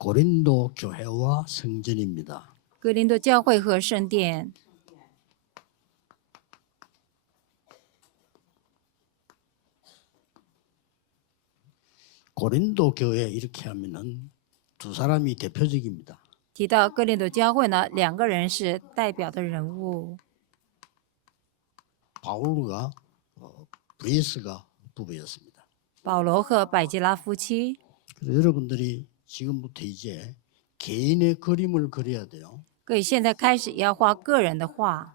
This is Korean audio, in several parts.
고린도 교회와 성전입니다. 格林多教会和圣殿。 고린도 교회 이렇게 하면은 두 사람이 대표적입니다. 提到格林多教会呢，两个人是代表的人物， 바울과 브리스가 부부였습니다. 保罗和百基拉夫妻。 그래서 여러분들이 지금부터 이제 개인의 그림을 그려야 돼요. 各位现在开始要画个人的画。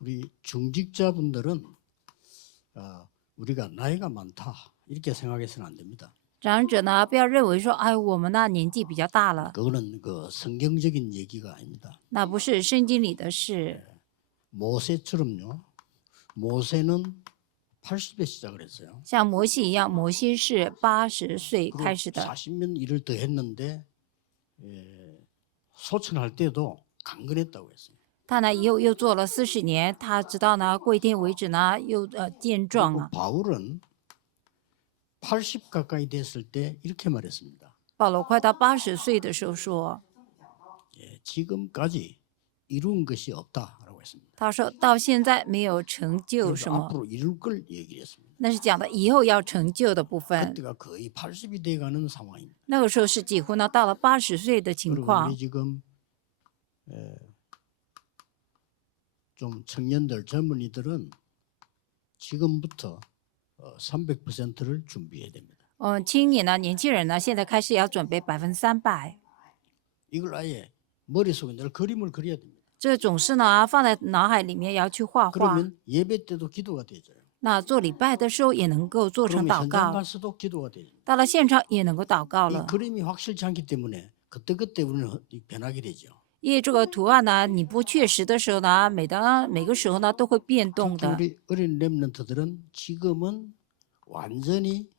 우리 중직자분들은 우리가 나이가 많다 이렇게 생각해서는 안 됩니다. 长者呢，不要认为说，哎，我们呢年纪比较大了， 그거는 그 성경적인 얘기가 아닙니다. 那不是圣经里的事。 모세처럼요. 모세는 80에 시작을 했어요. 像摩西一样，摩西是80岁 그리고 开始的， 40년 일을 더 했는데 소천할 때도 강건했다고 했어요. 他呢又做了40年，他直到呢过一天为止呢又健壮 그리고 了。 바울은 80 가까이 됐을 때 이렇게 말했습니다. 保罗快到80岁的时候说， 지금까지 이룬 것이 없다라고 했습니다. 他说到现在没有成就 그래서 什么， 앞으로 이룰 걸 얘기를 했습니다. 那是讲的以后要成就的部分。 그때가 거의 80이 돼가는 상황입니다. 那个时候是几乎呢到了80岁的情 그리고 况 우리 。 지금 좀 청년들 젊은이들은 지금부터 300%를 준비해야 됩니다. 青年呢，年轻人呢，现在开始要准备300%， 이걸 아예 머릿속에 늘 그림을 그려야 됩니다. 这总是呢放在脑海里面要去画画。 그러면 예배 때도 기도가 되죠. 那做礼拜的时候也能够做成 그러면 祷 현장 告， 가서도 기도가 되죠. 到了现场也能够祷告 이 了。 그림이 확실치 않기 때문에 그때그때 우리는 변하게 되죠. 因为这个图案呢，你不确实的时候呢，每个时候呢都会变动 특히 的。 우리 어린 렘넌트들은 지금은 완전히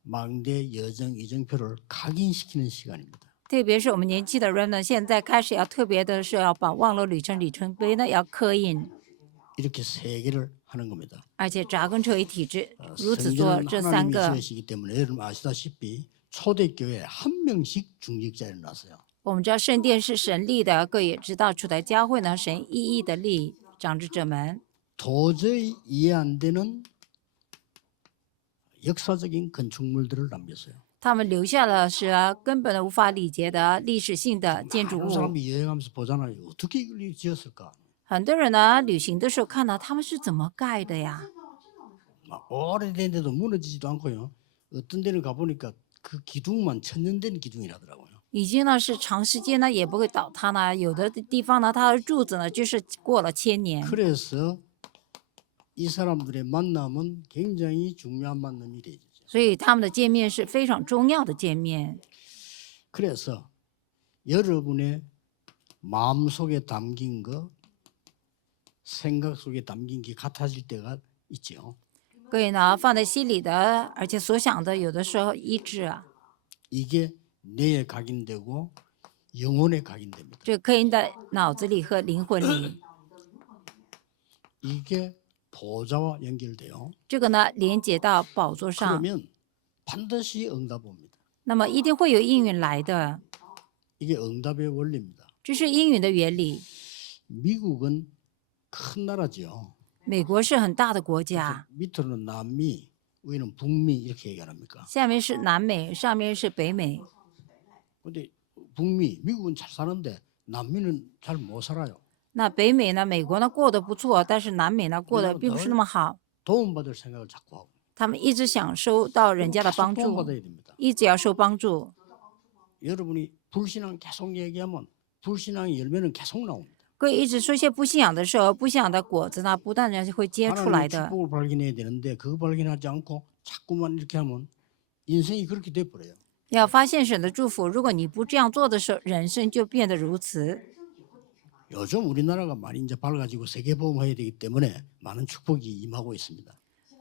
망대 여정 이정표를 각인시키는 시간입니다. 特别是我们年纪的人呢，现在开始要特别的是要把望楼里程里程碑呢要刻印， 이렇게 세 개를 하는 겁니다. 而且扎根成为体制，如此做 성전은 这3 하나님이 个。 지으시기 때문에 여러분 아시다시피 초대교회 한 명씩 중직자 일어났어요. 我们知道圣殿是神立的，各位也知道，初代教会呢，神一一的立长治者们。 도저히 이해 안 되는 역사적인 건축물들을 남겼어요. 他们留下了是根本的无法理解的历史性的建筑 많은 物。 사람이 여행하면서 보잖아요. 어떻게 이걸 지었을까? 很多人呢旅行的时候看到他们是怎么盖的呀？ 막 오래된데도 무너지지도 않고요. 어떤 데는 가보니까 그 기둥만 천년된 기둥이라더라고요. 已经呢是长时间呢也不会倒塌呢，有的地方呢它的柱子呢就是过了1000年。 그래서 이 사람들의 만남은 굉장히 중요한 만남이 되죠. 所以他们的见面是非常重要的见面。 그래서 여러분의 마음속에 담긴 거, 생각 속에 담긴 게 같아질 때가 있죠. 各位呢放在心里的，而且所想的有的时候一致啊， 이게 뇌에 각인되고 영혼에 각인됩니다. 这刻印在脑子里和灵魂里。 이게 보좌와 연결돼요. 这个呢连接到宝座上， 그러면 반드시 응답 옵니다. 那么一定会有应允来的， 이게 응답의 원리입니다. 这是应允的原理。 미국은 큰 나라죠. 美国是很大的国家， 밑으로는 남미, 위는 북미 이렇게 얘기합니까? 下面是南美，上面是北美。 근데 북미, 미국은 잘 사는데 남미는 잘 못 살아요. 那北美呢，美国呢过得不错，但是南美呢过得并不是那么好。 도움받을 생각을 자꾸 하고 他们一直想收到人家的 계속 帮助， 도움받아야 됩니다. 一直要受帮助。 여러분이 불신앙 계속 얘기하면 불신앙의 열매는 계속 나옵니다. 各位一直说些不信仰的时候，不信仰的果子呢，不断的会结出来 하나님의 的。 축복을 발견해야 되는데 그거 발견하지 않고 자꾸만 이렇게 하면 인생이 그렇게 돼버려요. 要发现神的祝福，如果你不这样做的时候，人生就变得如此。 요즘 우리나라가 많이 이제 밝아지고 세계보험해야 되기 때문에 많은 축복이 임하고 있습니다.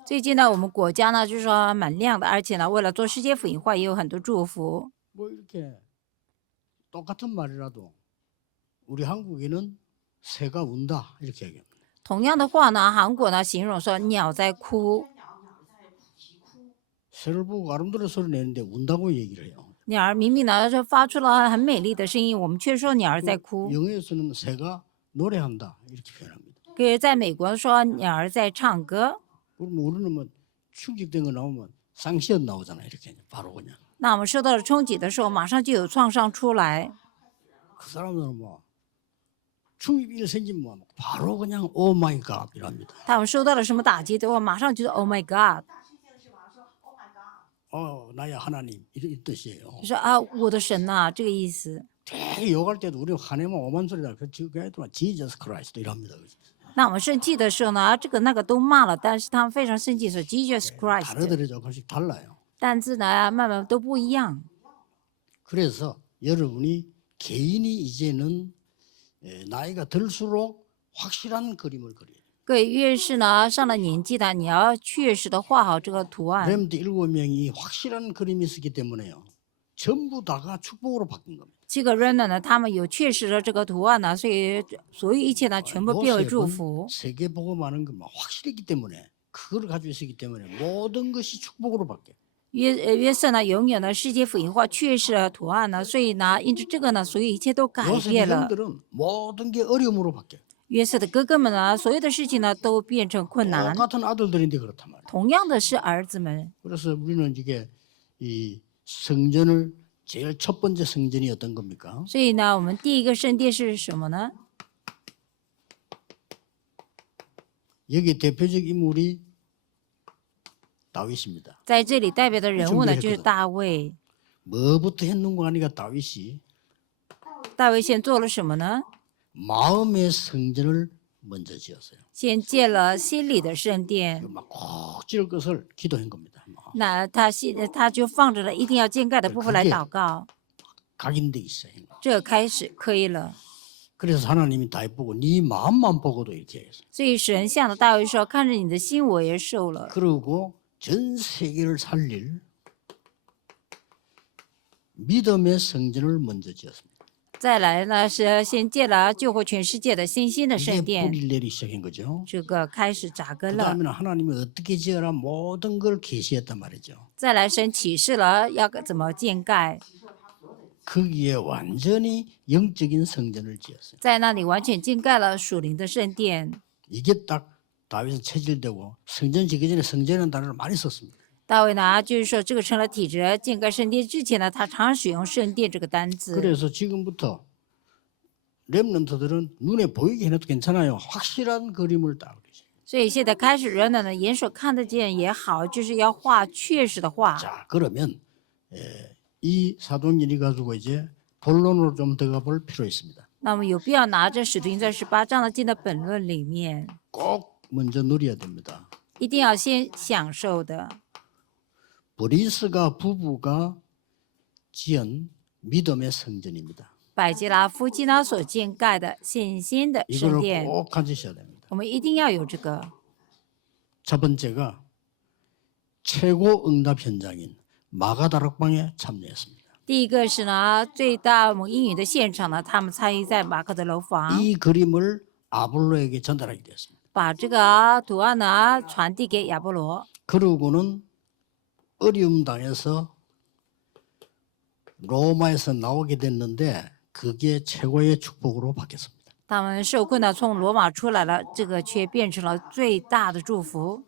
最近呢，我们国家呢就是说蛮亮的，而且呢，为了做世界福音化，也有很多祝福。 뭐 이렇게 똑같은 말이라도 우리 한국에는 새가 운다 이렇게 얘기합니다. 同样的话呢，韩国呢形容说鸟在哭， 새를 보고 아름다운 소리 내는데 운다고 얘기를 해요. 鸟儿明明呢就发出了很美丽的声音，我们却说鸟儿在哭。 영어에서는 새가 노래한다 이렇게 표현합니다. 可是在美国说鸟儿在唱歌， 그럼 우리는 뭐 충격된 거 나오면 쌍시연 나오잖아요. 이렇게 바로 그냥. 那我们受到了冲击的时候，马上就有创伤出来。 그 사람들은 뭐 충격이 생기면 뭐 바로 그냥 오 마이 갓 이랍니다. 他们受到了什么打击的话，马上就说 Oh my God， 나야 하나님 이런 뜻이에요. 就说啊我的神呐、这个意思。 되게 욕할 때도 우리 화내면 오만 소리다. 그 Jesus Christ 이랍니다. 那我们生气的时候呢，这个那个都骂了，但是他们非常生气，说 Jesus Christ， 단어들이 조금씩 달라요. 单字呢慢慢都不一样。 그래서 여러분이 개인이 이제는 나이가 들수록 확실한 그림을 그려요. 各位越是呢上了年纪的，你要确实的画好这个图案。 렘드 7명이 확실한 그림이 있었기 때문에요. 전부 다가 축복으로 바뀐 겁니다. 这个 remnant 呢，他们有确实的这个图案呢，所以所有一切呢全部变为祝福。 세계복음하는 것만 확실했기 때문에 그걸 가지고 있었기 때문에 모든 것이 축복으로 바뀌어요. 约瑟呢，拥有了世界福音化确实的图案呢，所以呢，因着这个呢，所有一切都改 요셉의 变了。 형들은 모든 게 어려움으로 바뀌어요. 约瑟的哥哥们呢，所有的事情呢都变成困难。 똑같은 아들들인데 그렇단 말이에요. 同样的是儿子们， 그래서 우리는 이게 이 성전을 제일 첫 번째 성전이 어떤 겁니까? 所以呢，我们第一个圣殿是什么呢？ 여기 대표적 인물이 다윗입니다. 在这里代表的人物呢， 준비했거든 就是大卫。 뭐부터 했는가 하니까 다윗이 大卫先做了什么呢？ 마음의 성전을 먼저 지었어요. 先建了心里的圣殿。 막꼭 지을 것을 기도한 겁니다. 那他就放着了一定要建盖的部分来祷告， 각인돼 있어요. 这开始可以了。 그래서 하나님이 다윗 보고 네 마음만 보고도 이렇게 했어요. 所以神向着大卫说：“看着你的心，我也受了。 그리고 전 세계를 살릴 믿음의 성전을 먼저 지었습니다. 再来呢是先建了救活全世界的新兴的 이게 圣殿， 뿌리를 내리기 시작한 거죠. 这个开始扎根 그 了。 다음에는 하나님이 어떻게 지어라 모든 걸 계시했단 말이죠. 再来神启示了要怎么建盖， 거기에 완전히 영적인 성전을 지었어요. 在那里完全建盖了属灵的圣殿。 이게 딱 다윗은 체질되고 성전 지기 전에 성전이라는 단어를 많이 썼습니다. 大卫呢，就是说这个成了体制，建盖圣殿之前呢，他常使用圣殿这个单字。 그래서 지금부터 렘넌트들은 눈에 보이게 해놔도 괜찮아요. 확실한 그림을 딱 그리죠. 所以现在开始人呢，眼所看得见也好，就是要画确实的画。 자, 그러면 이 사도행전이 가지고 이제 본론으로 좀 들어가 볼 필요 있습니다. 那么有必要拿着使徒行传18章的进到本论里面， 꼭 먼저 누려야 됩니다. 一定要先享受的。 브리스가 부부가 지은 믿음의 성전입니다. 百基拉夫妻呢所建盖的信心的圣 이거를 殿， 꼭 가지셔야 됩니다. 我们一定要有这个。 첫 번째가 최고 응답 현장인 마가다락방에 참여했습니다. 第一个是呢，最大蒙应允的现场呢，他们参与在马可的楼房， 이 그림을 아볼로에게 전달하게 되었습니다. 把这个图案呢传递给亚波罗。 그러고는 어려움 당해서 로마에서 나오게 됐는데 그게 최고의 축복으로 바뀌었습니다. 他们受困呢，从罗马出来了，这个却变成了最大的祝福。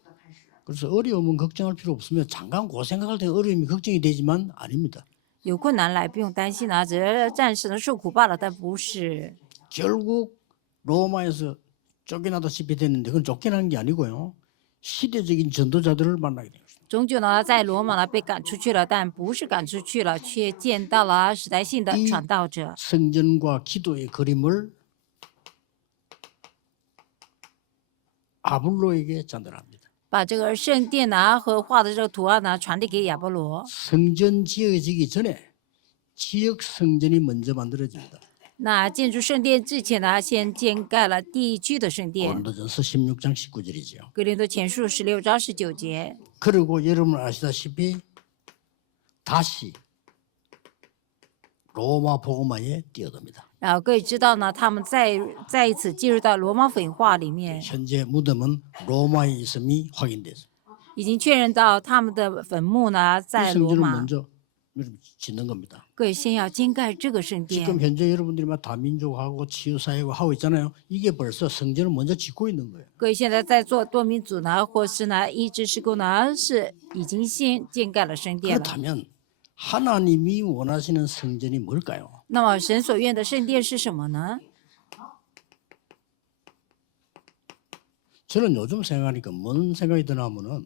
그래서 어려움은 걱정할 필요 없으면 잠깐 고생할 때 어려움이 걱정이 되지만 아닙니다. 有困难来不用担心啊，只是暂时的受苦罢了，但不是。 결국 로마에서 쫓겨나다시피 됐는데 그건 쫓겨난 게 아니고요. 시대적인 전도자들을 만나게 됩니다. 终究呢，在罗马呢被赶出去了，但不是赶出去了，却见到了时代性的传道者。 성전과 기도의 그림을 아볼로에게 전달합니다. 把这个圣殿呢和画的这个图案呢传递给亚波罗。 성전 지어지기 전에 지역 성전이 먼저 만들어집니다. 那建筑圣殿之前呢，先建盖了地区的圣殿。 고린도전서 16장 19절이죠. 格林多前书16章19节。 그리고 여러분 아시다시피 다시 로마 복음화에 뛰어듭니다. 然后各位知道呢，他们再一次进入到罗马福音化里面。 현재 무덤은 로마에 있음이 확인됐습니다. 已经确认到他们的坟墓呢 이 在罗 성전을 马， 먼저 여러분 짓는 겁니다. 各位先要建盖这个圣 지금 殿。 현재 여러분들이 막 다민족하고 치유사회고 하고 있잖아요. 이게 벌써 성전을 먼저 짓고 있는 거예요. 各位现在在做多民族呢，或是呢医治事工呢，是已经先建盖了圣殿了。 그렇다면 하나님이 원하시는 성전이 뭘까요? 那么神所愿的圣殿是什么呢？ 저는 요즘 생각하니까 뭔 생각이 드나 하면은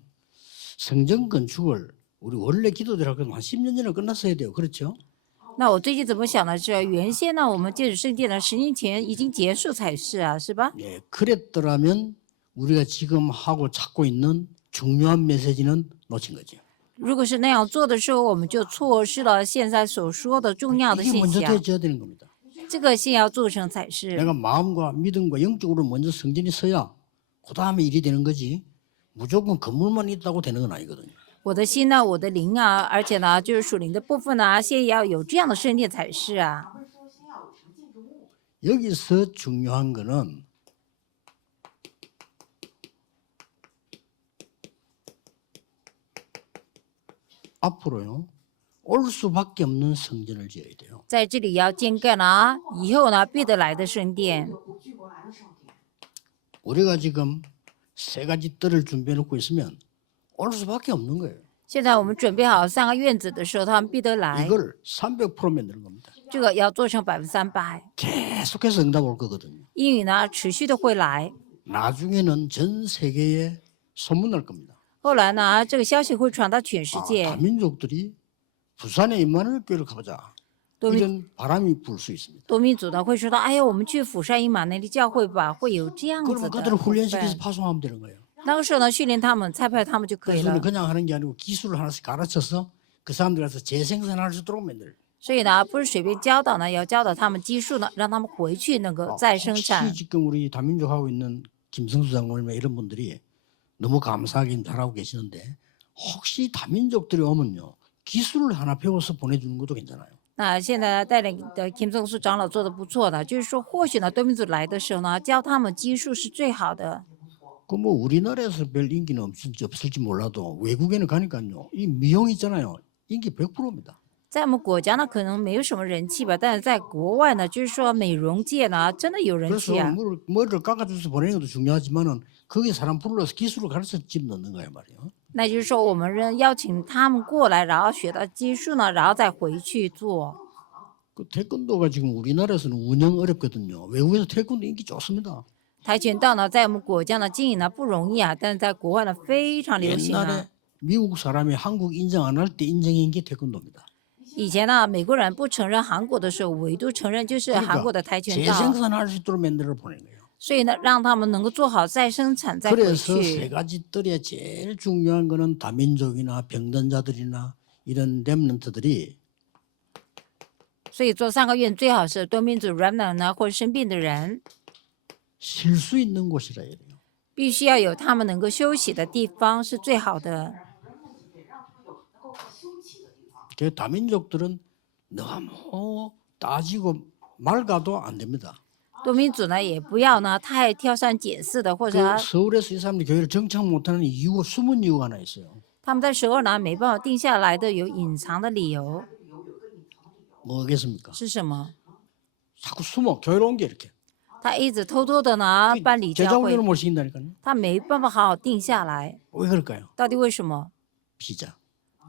성전 건축을 우리 원래 기도대로 하면 한 10년 전에 끝났어야 돼요. 그렇죠? 那我最近怎么想的是，原先呢我们建筑圣殿呢10年前已经结束才是啊，是吧？ 예, 그랬더라면 우리가 지금 하고 찾고 있는 중요한 메시지는 놓친 거죠. 如果是那样做的时候，我们就错失了现在所说的重要的 이게 现 먼저 象。 되어야 되는 겁니다. 这个先要做成才是。 내가 마음과 믿음과 영적으로 먼저 성전이 서야 그 다음에 일이 되는 거지 무조건 건물만 있다고 되는 건 아니거든요. 我的心呢，我的灵啊，而且呢，就是属灵的部分呢，先要有这样的圣殿才是啊。 여기서 중요한 거는 앞으로요 올 수밖에 없는 성전을 지어야 돼요. 在这里要建盖呢，以后呢必得来的圣殿。 우리가 지금 세 가지 뜰을 준비해 놓고 있으면 올 수밖에 없는 거예요. 现在我们准备好3个院子的时候，他们必得来。 이걸 300% 만드는 겁니다. 这个要做成300%， 계속해서 응답 올 거거든요. 英语呢持续的会来。 나중에는 전 세계에 소문날 겁니다. 后来呢，这个消息会传到全世 아, 界。 다민족들이 부산에 임마누엘 교회를 가보자. 多民 이런 바람이 불 수 있습니다. 多民族呢会说到，哎呀，我们去釜山以马内利教会吧，会有这样子 그러면 的 그들을 部 훈련시켜서 分。 파송하면 되는 거예요. 那个时候呢，训练他们，差派他们就可以 그래서 了 우리는 。 그냥 하는 게 아니고 기술을 하나씩 가르쳐서 그 사람들한테 재생산할 수 있도록 만들. 所以呢，不是随便教导呢，要教导他们技术呢，让他们回去能够再生产 혹시 。 지금 우리 다민족 하고 있는 김성수 장로님 이런 분들이 너무 감사하게 잘하고 계시는데 혹시 다민족들이 오면요 기술을 하나 배워서 보내주는 것도 괜찮아요. 那现在呢，带领的 Kim 松树长老做的不错的，就是说，或许呢，多民族来的时候呢，教他们技术是最好的。 그 뭐 우리나라에서 별 인기는 없을지 몰라도 외국에는 가니까요 이 미용 있잖아요 인기 100%입니다. 在我们国家呢，可能没有什么人气吧，但是在国外呢，就是说美容界呢，真的有人 그래서 气啊。 머리를 깎아줘서 보내는 것도 중요하지만은 거기 사람 불러서 기술을 가르쳐 집 넣는 거예요 말이에요. 那就是说，我们邀请他们过来，然后学到技术呢，然后再回去做。 그 태권도가 지금 우리나라에서는 운영 어렵거든요. 외국에서 태권도 인기 좋습니다. 跆拳道呢，在我们国家呢经营呢不容易啊，但是在国外呢非常流行啊。 옛날에 미국 사람이 한국 인정 안 할 때 인정인 게 태권도입니다. 以前呢，美国人不承认韩国的时候，唯独承认就是韩国的跆拳道， 재생산할 수 있도록 만들어 보낸 거예요. 所以呢，让他们能够做好再生产再回 그래서 세 去。 가지 뜰에 제일 중요한 거는 다민족이나 병든 자들이나 이런 렘넌트들이 所以做3个院最好是多民族 remnant 呢，或者生病的人， 쉴 수 있는 곳이라 해야 돼요. 必须要有他们能够休息的地方是最好的。 그 다민족들은 너무 따지고 맑아도 안 됩니다. 多民族呢，也不要呢太挑三拣四的，或者 그 서울에서 이 사람들이 교회를 정착 못하는 이유가 숨은 이유가 하나 있어요. 他们在首尔呢没办法定下来的有隐藏的理由 뭐겠습니까? 是什么？ 자꾸 숨어 교회를 옮겨 이렇게. 他一直偷偷的呢办理教 제자훈련을 会， 못 시킨다니까요. 他没办法好好定下来， 왜 그럴까요? 到底为什么？ 비자,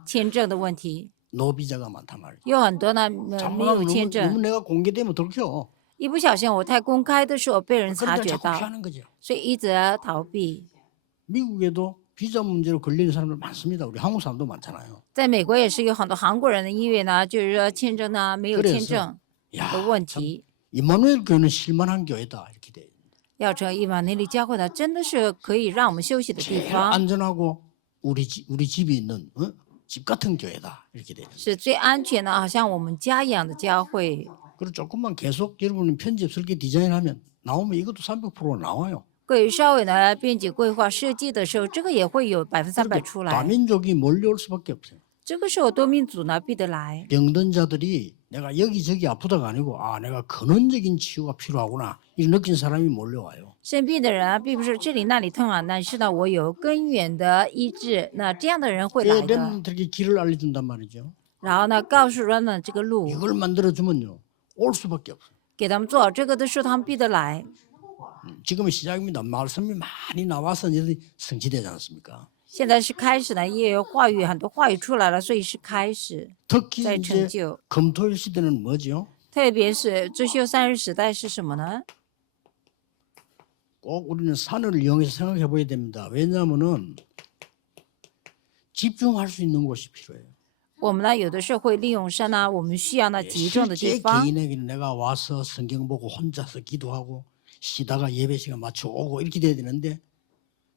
签证的问题， 노비자가 많단 말이에요. 有很多呢没有 잘못하면 签 너무 证， 내가 공개되면 들켜. 一不小心我太公开的时候被人察 그러니까 觉 자꾸 到， 피하는 거죠. 所以一直逃避。 미국에도 비자 문제로 걸리는 사람들 많습니다. 우리 한국 사람도 많잖아요. 在美国也是有很多韩国人的因为呢，就是说签证呢没有签证 야, 的问 참 题， 임마누엘 교회는 실만한 교회다 이렇게 돼. 要成伊玛内利教会呢，真的是可以让我们休息的地 제일 方， 안전하고 우리 집이 있는 집 같은 교회다 이렇게 돼. 是最安全的，好像我们家一样的教会。 그리고 조금만 계속 여러분이 편집 설계 디자인하면 나오면 이것도 300% 나와요. 各位稍微呢编辑规划设计的时候，这个也会有300%出来。 다민족이 몰려올 수밖에 없어요. 这个时候多民族呢必得来， 병든 자들이 내가 여기저기 아프다가 아니고 아 내가 근원적인 치유가 필요하구나 이렇게 느낀 사람이 몰려와요. 生病的人啊，并不是这里那里痛啊，但是呢，我有根源的医治，那这样的人会来的。 렘넌트에게 길을 알려준단 말이죠. 然后呢，告诉人们这个路， 이걸 만들어주면요 올 수밖에 없어요. 给他们做好这个的时候，他们必得来。 지금은 시작입니다. 말씀이 많이 나와서 이제 성취되지 않습니까? 现在是开始呢，也有话语，很多话语出来了，所以是开始 특히 在 이제 成就。 금토일 시대는 뭐죠? 特别是追修3日时代是什么呢？ 꼭 우리는 산을 이용해서 생각해 봐야 됩니다. 왜냐하면은 집중할 수 있는 곳이 필요해요. 我们呢，有的时候会利用山呢，我们需要呢集中的地 실제 方。 개인에게는 내가 와서 성경 보고 혼자서 기도하고 쉬다가 예배 시간 맞춰 오고 이렇게 돼야 되는데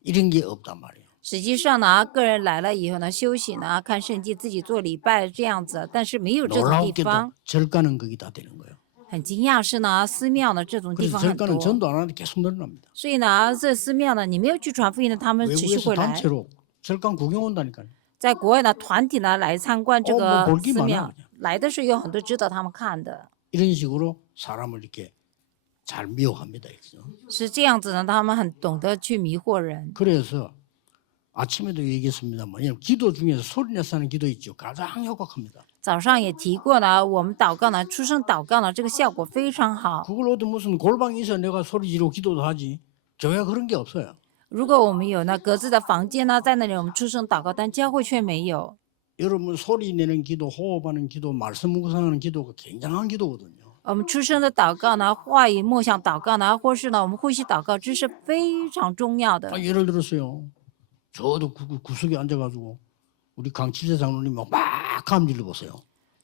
이런 게 없단 말이에요. 实际上呢，个人来了以后呢，休息呢，看圣经，自己做礼拜这样子，但是没有这种地 놀랍게도 方。 절가는 거기 다 되는 거예요. 很惊讶是呢，寺庙呢这种地 그래서 方很 절가는 多， 전도 안 하는데 계속 늘어납니다. 所以呢，这寺庙呢，你没有去传福音的，他们持续 외국에서 会来。 단체로 절간 구경 온다니까요. 在国外呢，团体呢来参观这 뭐 个 볼게 寺 많아 庙 그냥 ，来的时候有很多值得他们看的。 이런 식으로 사람을 이렇게 잘 미혹합니다. 그죠? 是这样子呢，他们很懂得去迷惑人。 그래서 아침에도 얘기했습니다만 기도 중에서 소리내서 하는 기도 있죠. 가장 효과합니다. 早上也提过呢，我们祷告呢，出声祷告呢，这个效果非常好。 그걸 어디 무슨 골방에 있어 내가 소리 지르고 기도도 하지. 교회 그런 게 없어요. 如果我们有呢各自的房间呢，在那里我们出声祷告，但教会却没有。 여러분 소리 내는 기도, 호흡하는 기도, 말씀 묵상하는 기도가 굉장한 기도거든요. 我们出声的祷告呢，话语默想祷告呢，或是呢我们呼吸祷告，这是非常重要的。 예를 들었어요. 저도 구석에 앉아가지고 우리 강칠세 장로님 막 감질러 보세요.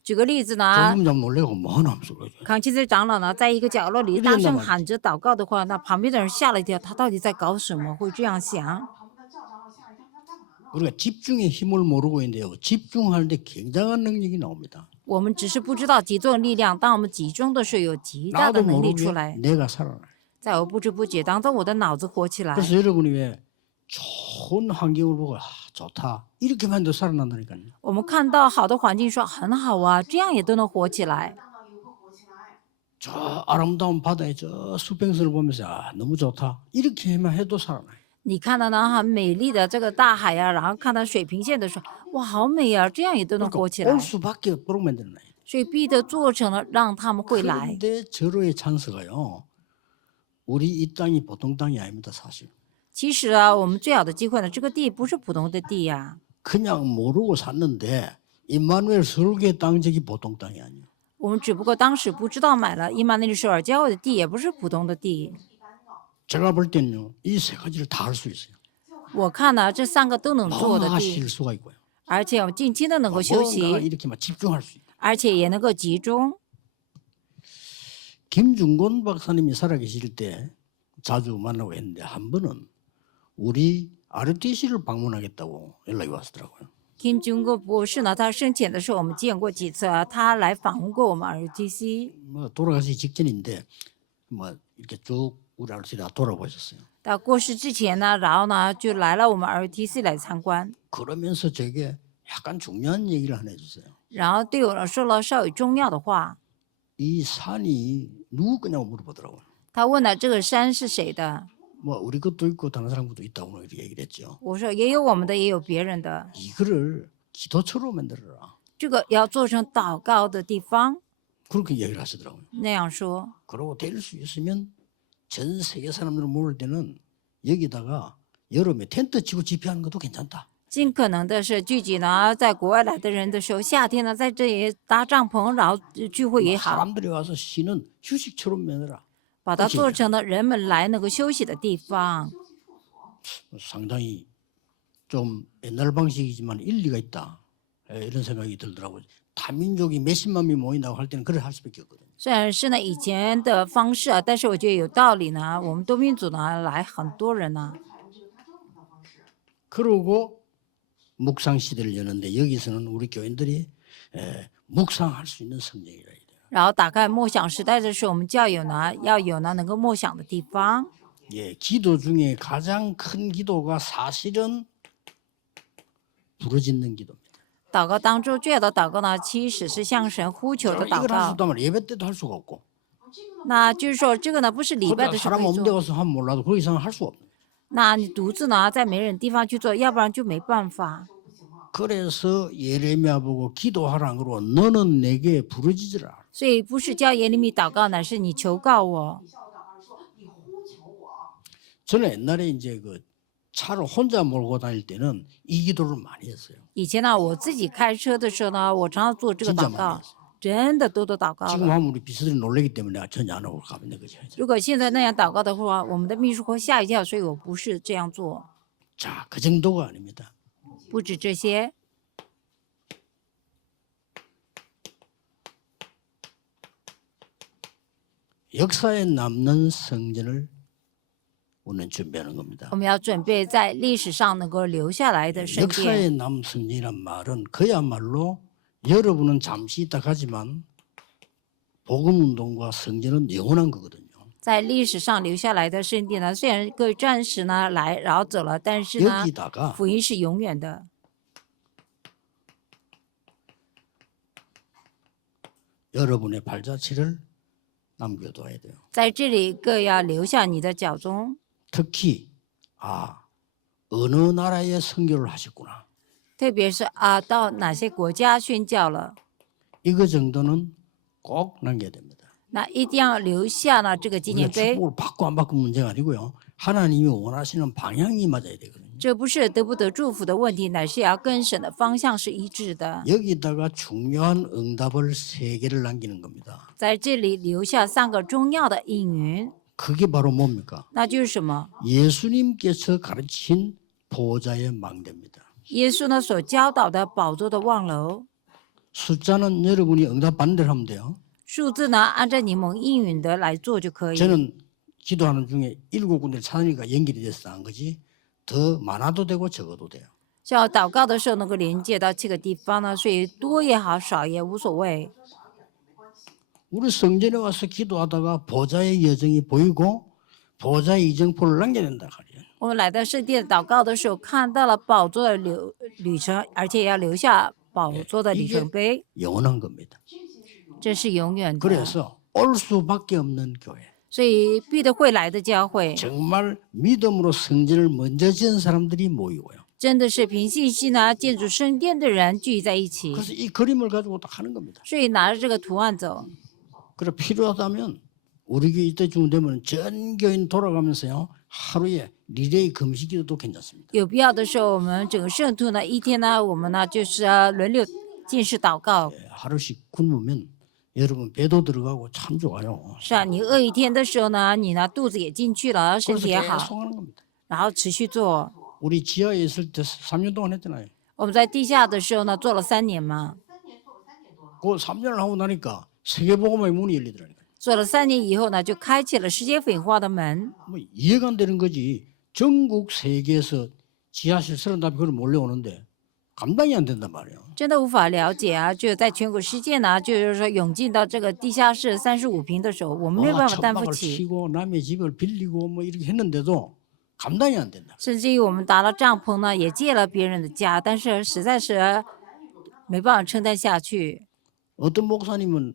举个例子呢， 조금 좀 놀래고 뭐 하나 하면서 그러죠. 康熙的长老呢，在一个角落里大声喊着祷告的话，那旁边的人吓了一跳，他到底在搞什么？会这样想。 우리가 집중의 힘을 모르고 있는데요. 집중할 때 굉장한 능력이 나옵니다. 我们只是不知道集中力量，当我们集中的时候，有极大 나도 的能力出 모르게 来。 내가 살아나요. 在我不知不觉当中，我的脑子活起来。 그래서 여러분이 왜 좋은 환경을 보고 아, 좋다 이렇게만 해도 살아난다니까요. 我们看到好的环境，说很好啊，这样也都能活起来。 저 아름다운 바다에 저 수평선을 보면서 아, 너무 좋다 이렇게만 해도 살아나요. 你看到呢很美丽的这个大海呀、然后看到水平线的时候，哇，好美啊，这样也都能活起 그러니까 来 올 。 수밖에 없도록 만들어놔요. 所以必得做成了，让他们会来。 그런데 절호의 찬스가요. 우리 이 땅이 보통 땅이 아닙니다 사실. 其实啊，我们最好的机会呢，这个地不是普通的地呀、 그냥 모르고 샀는데 임마누엘 설교의 땅 저기 보통 땅이 아니에요. 我们只不过当时不知道买了伊曼内利首尔教会的地，也不是普通的地。 제가 볼 때는요. 이 세 가지를 다 할 수 있어요. 我看呢，这3个都能做的 뭔가가 地， 쉴 수가 있고요. 而且我们尽情的能够休 뭔가가 息， 이렇게 막 집중할 수 있고. 而且也能够集中。 김중곤 박사님이 살아계실 때 자주 만나고 했는데 한 번은 우리 RTC를 방문하겠다고 연락이 왔더라고요. Kim Jong-un 博士呢，他生前的时候我们见过几次啊，他来访问过我们 RTC。 뭐 돌아가시기 직전인데 뭐 이렇게 쭉 우리 RTC 다 돌아보셨어요. 到过世之前呢，然后呢就来了我们 RTC 来参观， 그러면서 제게 약간 중요한 얘기를 하나 해주세요. 然后对我说了稍微重要的话。 이 산이 누구 거냐고 물어보더라고요. 他问了这个山是谁的， 뭐 우리 것도 있고 다른 사람 것도 있다고 이렇게 얘기를 했죠. 我说也有我们的，也有别人的， 이거를 기도처로 만들어라. 这个要做成祷告的地方。 그렇게 얘기를 하시더라고요. 那样说， 그러고 될 수 있으면 전 세계 사람들 모을 때는 여기다가 여름에 텐트 치고 집회하는 것도 괜찮다. 尽可能的是聚集呢，在国外来的人的时候，夏天呢在这里搭帐篷，然后聚会也好， 사람들이 와서 쉬는 휴식처럼 만들어라. 把它做成了人们来能够休息的地方。 상당히 좀 옛날 방식이지만 일리가 있다. 이런 생각이 들더라고요. 다민족이 몇십만 명이 모인다고 할 때는 그래 할 수밖에 없거든요. 虽然是呢以前的方式啊，但是我觉得有道理呢。我们多民族呢来很多人呢， 그러고 묵상 시대를 여는데 여기서는 우리 교인들이 묵상할 수 있는 성경이라 해야 돼요. 然后打开默想时代的时候，我们教友呢要有呢能够默想的地方。 예, 기도 중에 가장 큰 기도가 사실은 부르짖는 기도입니다. 祷告当中最好的祷告呢，其实是向神呼求的 이걸 祷 할 수 告。 없단 말이야. 예배 때도 할 수가 없고. 那就是说，这个呢不是礼拜 그러다 的时候 사람 可以 없는 데 做。 가서 하면 몰라도 그 이상은 할 수 없는. 那你独自呢在没人地方去做，要不然就没办法。 그래서 예레미야 보고 기도하라 그러고 너는 내게 부르짖으라. 所以不是叫耶利米祷告，乃是你求告我。 저는 옛날에 이제 그 차를 혼자 몰고 다닐 때는 이 기도를 많이 했어요. 以前呢，我自己开车的时候呢，我常常做这个 진짜 祷 많이 告， 했어요. 真的多祷告 지금 了。 하면 우리 비서들이 놀라기 때문에 내가 전혀 안 하고 가면 그죠. 如果现在那样祷告的话，我们的秘书会吓一跳，所以我不是这样做。 자, 그 정도가 아닙니다. 不止这些， 역사에 남는 성전을 우리는 준비하는 겁니다. 我们要准备在历史上能够留下来的圣 역사에 殿。 남은 성전이란 말은 그야말로 여러분은 잠시 있다 가지만 복음 운동과 성전은 영원한 거거든요. 在历史上留下来的圣殿呢，虽然各位暂时呢来，然后走了，但是呢， 여기다가 福音是永远的。 여러분의 발자취를 남겨둬야 돼요. 在这里各要留下你的脚踪， 특히 어느 나라에 선교를 하셨구나. 特别是啊，到哪些国家宣教了， 이거 정도는 꼭 남겨야 됩니다. 那一定要留下呢这个纪念 우리가 碑。 축복을 받고 안 받고 문제가 아니고요. 하나님이 원하시는 방향이 맞아야 되거든요. 这不是得不得祝福的问题，乃是要跟神的方向是一致的。 여기다가 중요한 응답을 3개를 남기는 겁니다. 在这里留下3个重要的应允， 그게 바로 뭡니까? 那就是什么？ 예수님께서 가르친 보좌의 망대입니다. 耶稣呢所教导的宝座的望楼， 숫자는 여러분이 응답 받는 대로 하면 돼요. 数字呢按照你们应允的来做就可以。 저는 기도하는 중에 7군데 찾으니까 연결이 돼서 한 거지 더 많아도 되고 적어도 돼요. 像祷告的时候能够连接到7个地方呢，所以多也好，少也无所谓。 우리 성전에 와서 기도하다가 보좌의 여정이 보이고 보좌의 이정표를 남겨야 된다. 我们来到圣殿祷告的时候，看到了宝座的旅程，而且要留下宝座的里程碑， 영원한 겁니다. 这是永远的。 그래서 올 수밖에 없는 교회. 所以必得会来的教会， 정말 믿음으로 성전을 먼저 지은 사람들이 모이고요. 真的是凭信心呢建筑圣殿的人聚集在一起， 그래서 이 그림을 가지고 딱 하는 겁니다. 所以拿着这个图案走。 그래 필요하다면 우리 교회 이때쯤 되면 전 교인 돌아가면서요 하루에 리레이 금식기도도 괜찮습니다. 有必要的时候，我们整个圣徒呢，一天呢，我们呢就是要轮流进食祷告。 하루씩 굶으면 여러분 배도 들어가고 참 좋아요. 是啊，你饿一天的时候呢，你呢肚子也进去了，身 그래서 体也好， 계속 하는 겁니다. 然后持续做。 우리 지하에 있을 때 3년 동안 했잖아요. 我们在地下的时候呢，做了3年嘛， 그 3년을 하고 나니까 세계복음의 문이 열리더라고요. 做了3年以后呢，就开启了世界粉化的门。 뭐 이해가 안 되는 거지. 전국 세계에서 지하실 30답이 그걸 몰려오는데 감당이 안 된단 말이에요. 真的无法了解啊！就在全国世界呢，就是说涌进到这个地下室35平的时候，我们没有办法担负 천막을 起， 치고 남의 집을 빌리고 뭐 이렇게 했는데도 감당이 안 된다. 甚至于我们搭了帐篷呢，也借了别人的家，但是实在是没办法承担下去。 어떤 목사님은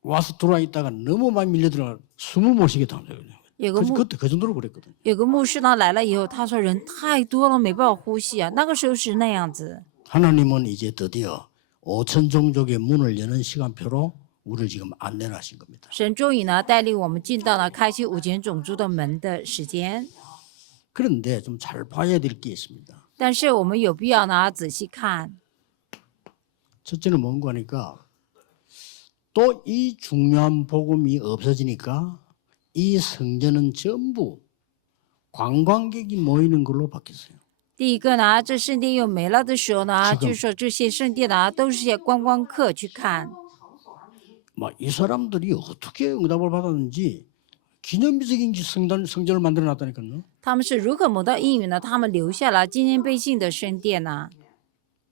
와서 들어와 있다가 너무 많이 밀려들어가 숨을 못 쉬게 당해요. 有个牧 그때 그 정도로 그랬거든. 有个牧师呢来了以后，他说人太多了，没办法呼吸啊。那个时候是那样子。 하나님은 이제 드디어 5천 종족의 문을 여는 시간표로 우리를 지금 안내를 하신 겁니다. 神终于呢带领我们进到了开启5000种族的门的时间， 그런데 좀 잘 봐야 될 게 있습니다. 但是我们有必要呢仔细看。 첫째는 뭔가 하니까 또 이 중요한 복음이 없어지니까 이 성전은 전부 관광객이 모이는 걸로 바뀌었어요. 第一个呢，这圣殿又没了的时候呢， 지금 就是说这些圣殿呢都是些观光客去看。 막 이 사람들이 어떻게 응답을 받았는지 기념비적인 성전을 만들어 놨다니까요. 他们是如何蒙到应允呢？他们留下了纪念碑性的圣殿呢。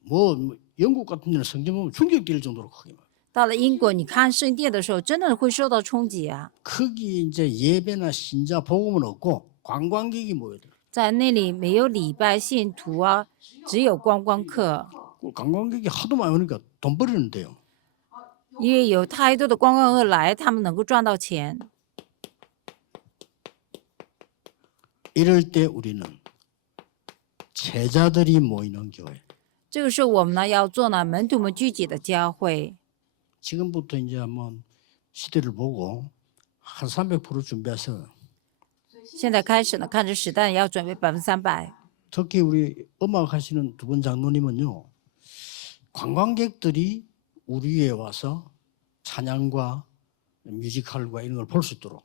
뭐 영국 같은 데는 성전 보면 충격될 정도로 크게. 到了英国，你看圣殿的时候，真的会受到冲击啊！ 거기 이제 예배나 신자 복음은 없고 관광객이 모여들어. 在那里没有礼拜信徒啊，只有观光客， 그 관광객이 하도 많이 오니까 돈 벌이는데요. 因为有太多的观光客来，他们能够赚到钱。 이럴 때 우리는 제자들이 모이는 교회. 这个时候我们呢要做呢门徒们聚集的教会。 지금부터 이제 한번 시대를 보고 한 300% 준비해서 现在开始呢，看着时代要准备300%。 특히 우리 음악 하시는 두 분 장로님은요, 관광객들이 우리에 와서 찬양과 뮤지컬과 이런 걸 볼 수 있도록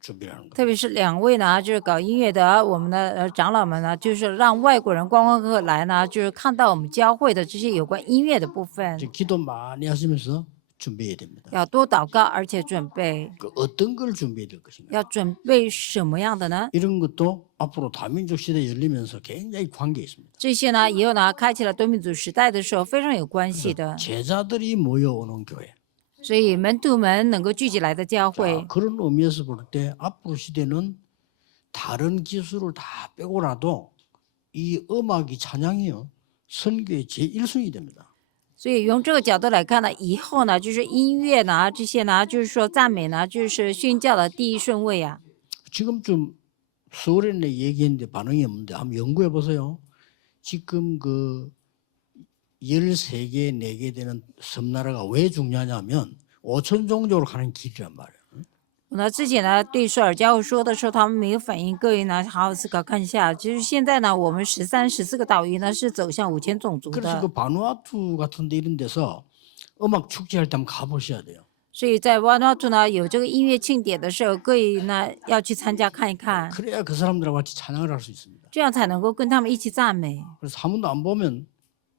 준비하는 거예요. 特别是2位呢，就是搞音乐的我们的长老们呢，就是让外国人观光客来呢，就是看到我们教会的这些有关音乐的部分， 이제 기도 많이 하시면서 준비해야 됩니다. 要多祷告，而且准备。 그 어떤 걸 준비해야 될 것인가? 要准备什么样的呢？ 이런 것도 앞으로 다민족 시대 열리면서 굉장히 관계 있습니다. 这些呢，以后呢，开启了多民族时代的时候，非常有关系的。 제자들이 모여오는 교회. 所以门徒们能够聚集来的教 자, 会， 그런 의미에서 볼 때 앞으로 시대는 다른 기술을 다 빼고라도 이 음악이 찬양이요 선교의 제1순위 됩니다. 所以用这个角度来看呢，以后呢，就是音乐呢，这些呢，就是说赞美呢，就是宣教的第一顺位啊。 지금쯤 서울에 얘기했는데 반응이 없는데 한번 연구해 보세요. 지금 그 13개, 4개 되는 섬나라가 왜 중요하냐면 5천 종족으로 가는 길이란 말이에요. 我呢之前呢对首尔教会说的时候，他们没有反应。各位呢好好思考看一下，就是现在呢，我们13、14个岛屿呢是走向5000种族 그래서 的， 그 바누아투 같은 데 이런 데서 음악 축제할 때 한번 가보셔야 돼요. 所以在瓦努阿图呢有这个音乐庆典的时候，各位呢要去参加看一看， 그래야 그 사람들하고 같이 찬양을 할 수 있습니다. 这样才能够跟他们一起赞美。 그래서 한 번도 안 보면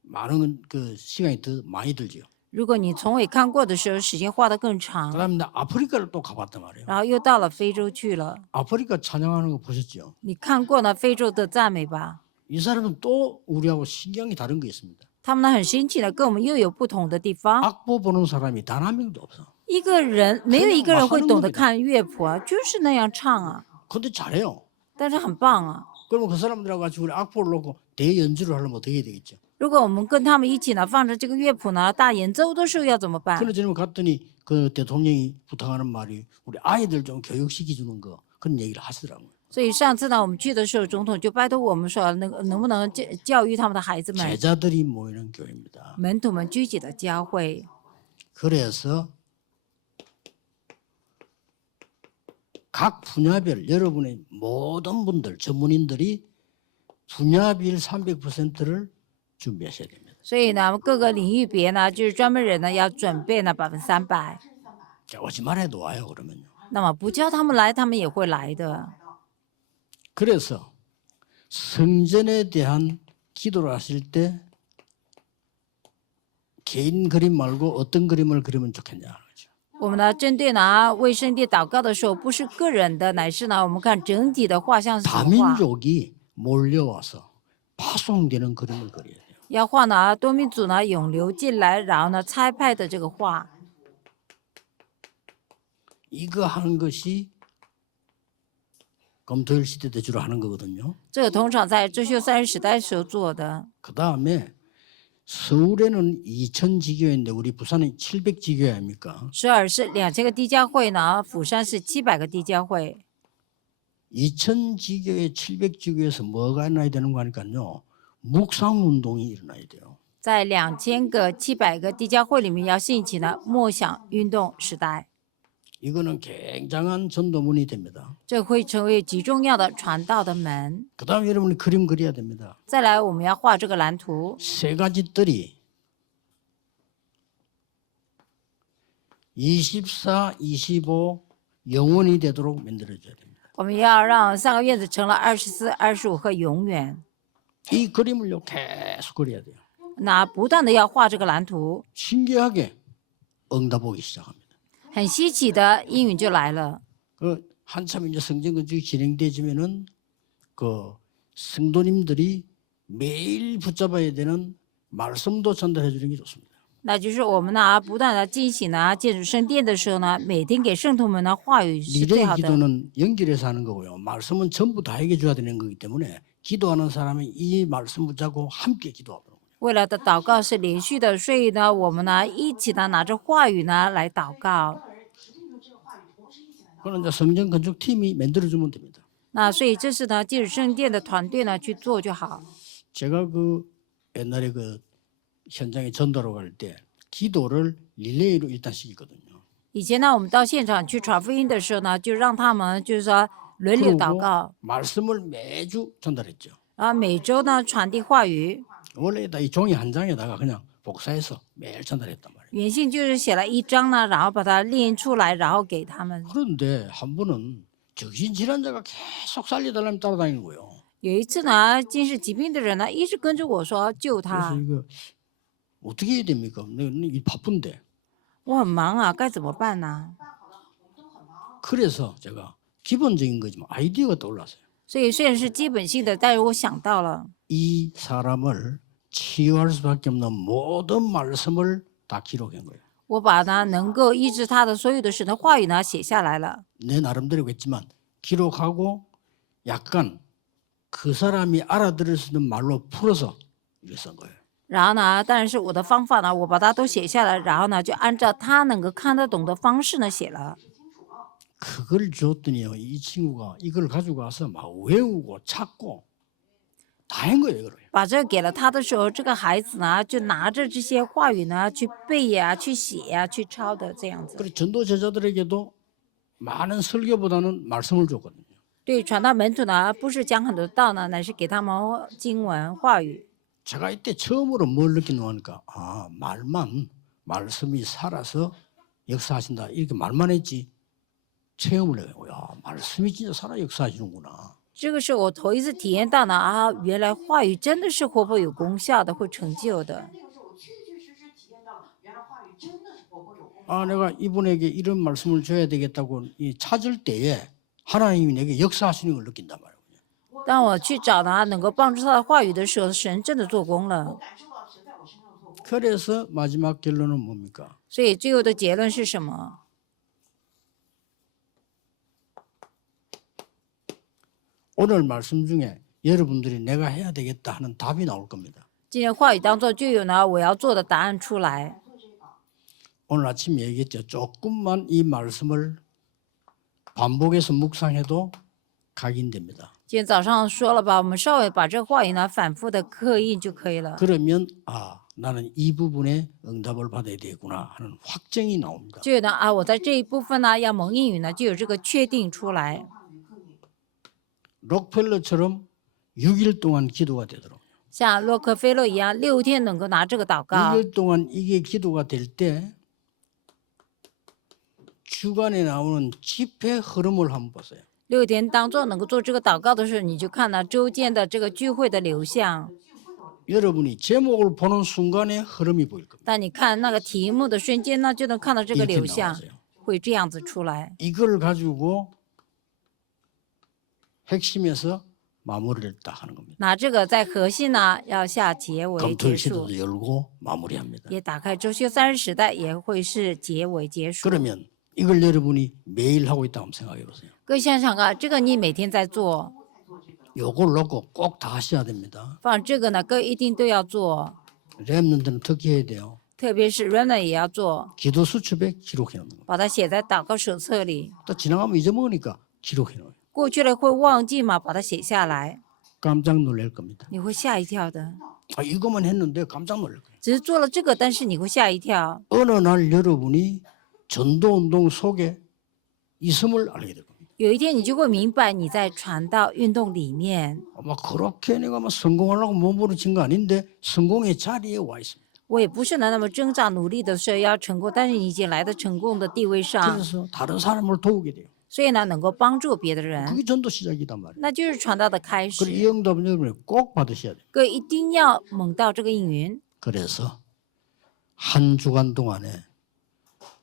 많은 그 시간이 더 많이 들죠. 如果你从未看过的时候，时间花得更长， 그다음에 나 아프리카를 또 가봤단 말이에요. 然后又到了非洲去了。 아프리카 찬양하는 거 보셨죠? 你看过呢非洲的赞美吧？ 이 사람은 또 우리하고 신경이 다른 게 있습니다. 他们呢很神奇的，跟我们又有不同的地方。 악보 보는 사람이 단 한 명도 없어. 一个人没有一个人会懂得看乐谱啊，就是那样唱啊， 근데 잘해요. 但是很棒啊。 그러면 그 사람들하고 같이 우리 악보를 놓고 대연주를 하려면 어떻게 해야 되겠죠? 如果我们跟他们一起呢，放着这个乐谱呢，大演奏的时候要怎么办？ 그래서 저는 갔더니 그 대통령이 부탁하는 말이 우리 아이들 좀 교육시켜 주는 거 그런 얘기를 하시더라고요. 所以上次呢，我们去的时候，总统就拜托我们说，那个能不能教育他们的孩子们， 제자들이 모이는 교회입니다. 门徒们聚集的教会。 그래서 각 분야별 여러분의 모든 분들 전문인들이 분야별 300%를 준비하셔야 됩니다. 所以呢，各个领域别呢，就是专门人呢，要准备呢300%。 자, 오지 말아도 와요 그러면요. 那么不叫他们来，他们也会来的。 그래서 성전에 대한 기도를 하실 때 개인 그림 말고 어떤 그림을 그리면 좋겠냐 하는 거죠. 我们呢，针对呢为圣地祷告的时候，不是个人的，乃是呢我们看整体的画像是什么画， 다민족이 몰려와서 파송되는 그림을 그려야 돼요. 要画呢多民族呢涌流进来，然后呢差派的这个画， 이거 하는 것이 검토일 시대 때 주로 하는 거거든요. 这个通常在遮羞三时代时候做的。 그 다음에 서울에는 2,000지교회인데 우리 부산은 700지교회 아닙니까? 首尔是2000个地教会呢，釜山是700个地教会。 2,000지교회, 700지교회에서 뭐가 일어나야 되는 거 하니까요. 묵상운동이 일어나야 돼요. 在2000个、700个地教会里面，要兴起呢默想运动时代， 이거는 굉장한 전도문이 됩니다. 这会成为极重要的传道的门。 그 다음에 여러분이 그림 그려야 됩니다. 再来，我们要画这个蓝图， 세 가지 뜰이 24, 25 영원이 되도록 만들어줘야 됩니다. 我们要让3个院子成了24、25和永远。 이 그림을요 계속 그려야 돼요. 那不断的要画这个蓝图， 신기하게 응답 오기 시작합니다. 很稀奇的应允就来了。 그 한참 이제 성전 건축이 진행되지면은 그 성도님들이 매일 붙잡아야 되는 말씀도 전달해 주는 게 좋습니다. 那就是我们呢不断的进行呢建筑圣殿的时候呢，每天给圣徒们的话语是最 리레이 好的。 기도는 연결해서 하는 거고요. 말씀은 전부 다 얘기해 줘야 되는 거기 때문에 기도하는 사람이 이 말씀 붙잡고 함께 기도하고 未来的祷告是连续的，所以呢，我们呢一起呢拿着话语呢来祷告。 그건 이제 성전 건축 팀이 만들어 주면 됩니다. 那所以这是呢建筑圣殿的团队呢去做就好。 제가 그 옛날에 그 현장에 전도로 갈 때 기도를 릴레이로 일단 시키거든요. 以前呢，我们到现场去传福音的时候呢，就让他们就是说轮流祷 그리고 告， 말씀을 매주 전달했죠. 然后每周呢传递话语。 원래 이 종이 한 장에다가 그냥 복사해서 매일 전달했단 말이에요. 原信就是写了一章呢，然后把它练出来，然后给他们。 그런데 한 분은 정신질환자가 계속 살려달라면 따라다니는 거예요. 有一次呢，精神疾病的人呢一直跟着我说救 그래서 他， 이거 어떻게 해야 됩니까? 내가 이 바쁜데. 我很忙啊，该怎么办呢？ 그래서 제가 기본적인 거지만 아이디어가 떠올랐어요. 所以虽然是基本性的，但是我想到了， 이 사람을 치유할 수밖에 없는 모든 말씀을 다 기록한 거예요. 我把呢能够医治他的所有的神的话语呢写下来了。 내 나름대로겠지만 기록하고 약간 그 사람이 알아들을 수 있는 말로 풀어서 이렇게 쓴 거예요. 然后呢，当然是我的方法呢，我把它都写下来，然后呢就按照他能够看得懂的方式呢写了。 그걸 줬더니요, 이 친구가 이걸 가지고 와서 막 외우고 찾고 다 한 거예요, 이거를. 把这个给了他的时候，这个孩子呢就拿着这些话语呢去背呀、去写呀、去抄的这样子。 그리고 전도 제자들에게도 많은 설교보다는 말씀을 줬거든요. 对传道门徒呢，不是讲很多道呢，乃是给他们经文话语。 제가 이때 처음으로 뭘 느끼는가 하니까 말씀이 살아서 역사하신다 이렇게 말만 했지 체험을 해요. 야, 말씀이 진짜 살아 역사하시는구나. 这个是我头一次体验到呢啊，原来话语真的是活泼有功效的，会成就的。 내가 이분에게 이런 말씀을 줘야 되겠다고 찾을 때에 하나님이 내게 역사하시는 걸 느낀단 말이에요. 当我去找呢能够帮助他的话语的时候，神真的做工了。 그래서 마지막 결론은 뭡니까? 所以最后的结论是什么？ 오늘 말씀 중에 여러분들이 내가 해야 되겠다 하는 답이 나올 겁니다. 今天话语当中就有呢我要做的答案出来。 오늘 아침 얘기했죠. 조금만 이 말씀을 반복해서 묵상해도 각인됩니다. 今天早上说了吧，我们稍微把这个话语呢反复的刻印就可以了。 그러면 나는 이 부분에 응답을 받아야 되겠구나 하는 확정이 나옵니다. 就有呢啊，我在这一部分呢要蒙应允呢，就有这个确定出来。 록펠러처럼 6일 동안 기도가 되도록. 像洛克菲勒一样，6天能够拿这个祷告， 6일 동안 이게 기도가 될 때 주간에 나오는 집회 흐름을 한번 보세요. 6天当中能够做这个祷告的时候，你就看到周间的这个聚会的流向。 여러분이 제목을 보는 순간에 흐름이 보일 겁니다. 当你看那个题目的瞬间呢，就能看到这个 이렇게 流向， 나와서요. 会这样子出来。 이걸 가지고 핵심에서 마무리를 딱 하는 겁니다. 拿这个在核心呢要下结尾 검토일 结束， 시대도 열고 마무리합니다. 也打开周休30时代，也会是结尾结束。 그러면 이걸 여러분이 매일 하고 있다고 한번 생각해 보세요. 各位想想看，这个你每天在做， 요걸 놓고 꼭 다 하셔야 됩니다. 放这个呢，各位一定都要做， 랩런트는 특히 해야 돼요. 特别是 Remnant 也要做， 기도 수첩에 기록해 놓는 겁니다. 把它写在祷告手册里。 또 지나가면 잊어먹으니까 기록해 놓아요. 过去了会忘记嘛，把它写下来， 깜짝 놀랄 겁니다. 你会吓一跳的。 이것만 했는데 깜짝 놀랄 거예요. 只是做了这个，但是你会吓一跳。 어느 날 여러분이 전도운동 속에 있음을 알게 될 겁니다. 有一天你就会明白你在传道运动里面。 막 그렇게 내가 막 성공하려고 몸부림친 거 아닌데 성공의 자리에 와 있습니다. 我也不是那么挣扎努力的说要成功，但是你已经来到成功的地位上， 그래서 다른 사람을 도우게 돼요. 所以呢能够帮助别的人， 그게 전도 시작이단 말이에요. 那就是传道的开 그리고 始。 이 응답은 여러분이 꼭 받으셔야 돼요. 各位一定要蒙到这个应允。 그래서 한 주간 동안에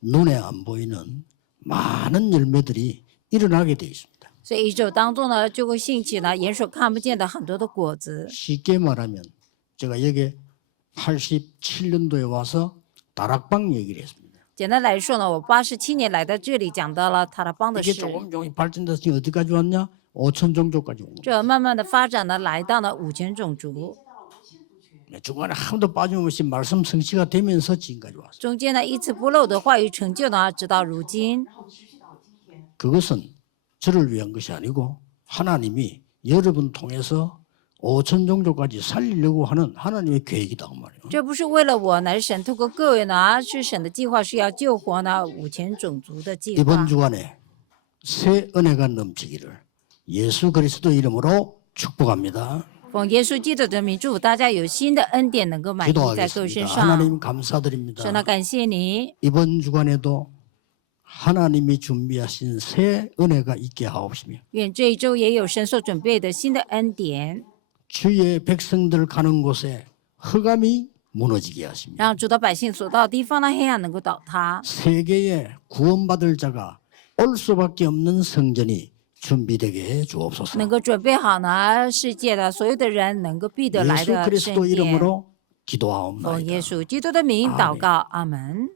눈에 안 보이는 많은 열매들이 일어나게 돼 있습니다. 所以一周当中呢，就会兴起呢眼所看不见的很多的果子。 쉽게 말하면 제가 여기 87년도에 와서 다락방 얘기를 했습니다. 简单来说呢，我87年来到这里，讲到了塔拉邦的 이게 事。 조금 발전돼서 지금 어디까지 왔냐? 5천 종족까지 온 겁니다. 这慢慢的发展呢，来到了5000种族。 중간에 한도 빠짐없이 말씀 성취가 되면서 지금까지 왔어요. 中间呢，一字不漏的话语成就呢，直到如今。 그것은 저를 위한 것이 아니고 하나님이 여러분 통해서 5천 종족까지 살리려고 하는 하나님의 계획이다 그 말이에요. 这不是为了我，乃是神透过各位呢，而是神的计划是要救活呢5000种族的计划 이번 。 주간에 새 은혜가 넘치기를 예수 그리스도 이름으로 축복합니다. 奉耶稣基督的名，祝福大家有新的恩典能够满溢在各位身 기도하겠습니다. 上。 하나님 감사드립니다. 神啊，感谢你， 이번 주간에도 하나님이 준비하신 새 은혜가 있게 하옵시며 愿这一周也有神所准备的新的恩典， 주의 백성들 가는 곳에 흑암이 무너지게 하시며 让主的百姓所到的地方的黑暗能够倒塌， 세계에 구원받을 자가 올 수밖에 없는 성전이 준비되게 해 주옵소서. 能够准备好呢世界的所有的人能够必得来 예수 的 그리스도 圣殿。 이름으로 奉耶 기도하옵나이다. 稣基督的名祷告，阿门。